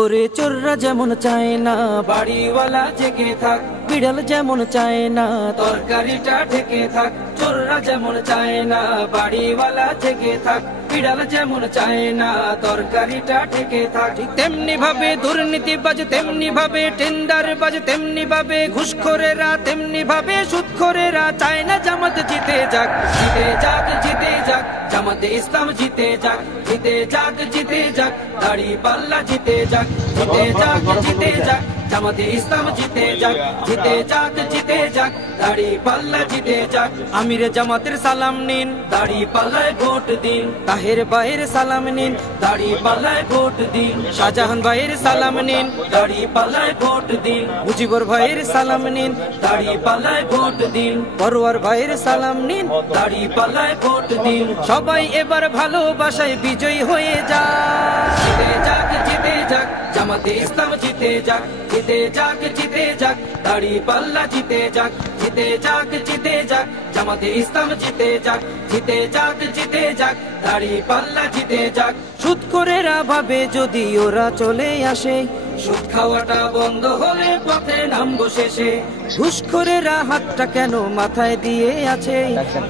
ওরে চোররা যেমন চায় না বাড়িওয়ালা জেগে থাক, বিড়াল যেমন চায় না তরকারিটা ঢেকে থাক। চোররা যেমন চায় না বাড়িওয়ালা জেগে থাক, বিড়াল যেমন চায় না তরকারিটা ঢেকে থাক। তেমনি ভাবে দুর্নীতিবাজ, তেমনি ভাবে টেন্ডারবাজ, তেমনি ভাবে ঘুষখোরেরা, তেমনি ভাবে সুদখোরেরা চায় না জামাত জিতে যাক। জিতে যাক, জিতে যাক, জামাতে ইসলাম জিতে যাক। জিতে যাক, জিতে যাক, দাড়িপাল্লা জিতে যাক। জিতে যাক, জিতে যাক, জামাতে ইসলাম জিতে যাক। জিতে যাক, জিতে যাক, দাড়িপাল্লা জিতে যাক। আমিরে জামাতের সালাম নিন, দাড়িপাল্লায় ভোট দিন। তাহের ভাইয়ের সালাম নিন, দাড়িপাল্লায় ভোট দিন। শাহজাহান ভাইয়ের সালাম নিন, দাড়িপাল্লায় ভোট দিন। মুজিবুর ভাইয়ের সালাম নিন, দাড়িপাল্লায় ভোট দিন। পরওয়ার ভাইয়ের সালাম নিন, দাড়িপাল্লায় ভোট দিন। সবাই এবার ভালোবাসায় বিজয়ী হয়ে যাক। জিতে যাক, জিতে যাক, জামাতে ইসলাম জিতে যাক। জিতে যাক, জিতে যাক, দাড়িপাল্লা জিতে যাক। জিতে যাক, জিতে যাক, জামাতে ইসলাম জিতে যাক। জিতে যাক, জিতে যাক, দাড়িপাল্লা জিতে যাক। সুদখোরেরা ভাবে যদি ওরা চলে আসে, সুদ খাওয়াটা বন্ধ হলে পথে নামবো শেষে। ঘুষখোরেরা হাতটা কেন মাথায় দিয়ে আছে,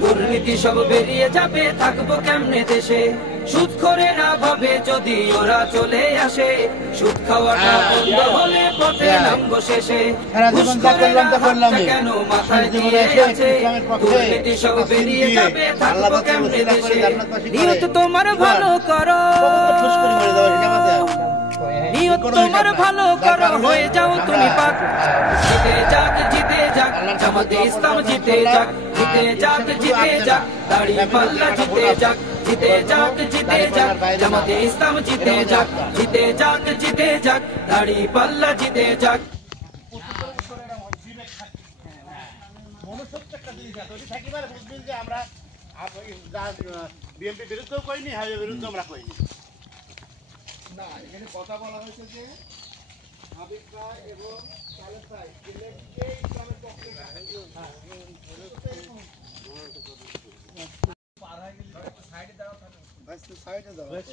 দুর্নীতি সব বেরিয়ে যাবে, থাকবো কেমনে দেশে। সুদখোরেরা ভাবে যদি ওরা চলে আসে, সুদ খাওয়াটা বন্ধ হলে পথে নামবো শেষে। ঘুষখোরেরা হাতটা কেন মাথায় দিয়ে আছে, দুর্নীতি সব বেরিয়ে যাবে, থাকবো কেমনে দেশে। নিয়ত তোমার ভালো করো, নিয়ত তোমার ভালো করো, হয়ে যাও তুমি পাক। জিতে যাক, জিতে যাক, জামাতে ইসলাম জিতে যাক। জিতে যাক, জিতে যাক, দাড়িপাল্লা জিতে যাক। জিতে যাক, জিতে যাক, জামাতে ইসলাম জিতে যাক। জিতে যাক, জিতে যাক, দাড়িপাল্লা জিতে যাক। বিএনপি বিরুদ্ধেও করিনি, হাইওয়ে বিরুদ্ধে আমরা করিনি। না, এখানে কথা বলা হয়েছে যে হাবিব ভাই এবং সালেহ ভাই কে ইসলামের পক্ষে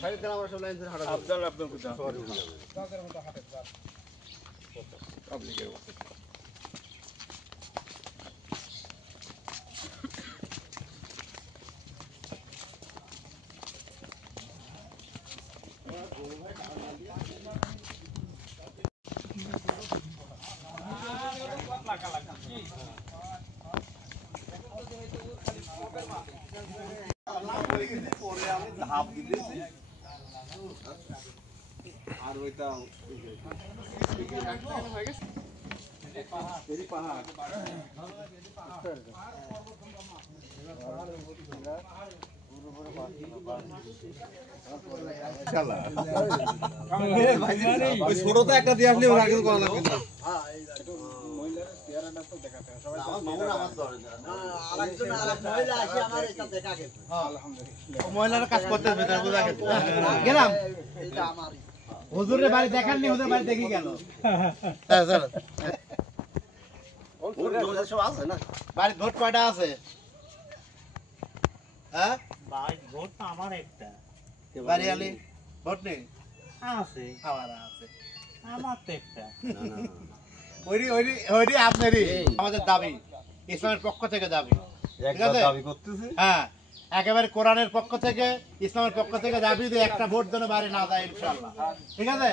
সাইডে আমরা সব লাইন ধরে হাঁটা আফজাল আপনার কোথায় পাবলিকের আর ওইটা ছোটটা একটা দিয়ে আসলে ওরা কিন্তু করা লাগবে না। মহিলার কাজ করতে গেলাম, হুজুরের বাড়ি দেখাননি, হুজুরের বাড়ি দেখি গেল। বাড়ি ভোট কয়টা আছে? হ্যাঁ, ভোট তো আমার একটা। বাড়ি আলি ভোট নেই, আছে আমার আছে, আমার তো একটা। ওইটি আপনারই আমাদের দাবি, ইসলামের পক্ষ থেকে দাবি। ঠিক আছে, হ্যাঁ, একেবারে কোরআনের পক্ষ থেকে, ইসলামের পক্ষ থেকে দাবি দিয়ে একটা ভোট যেন বাড়ি না যায় ইনশাআল্লাহ। ঠিক আছে।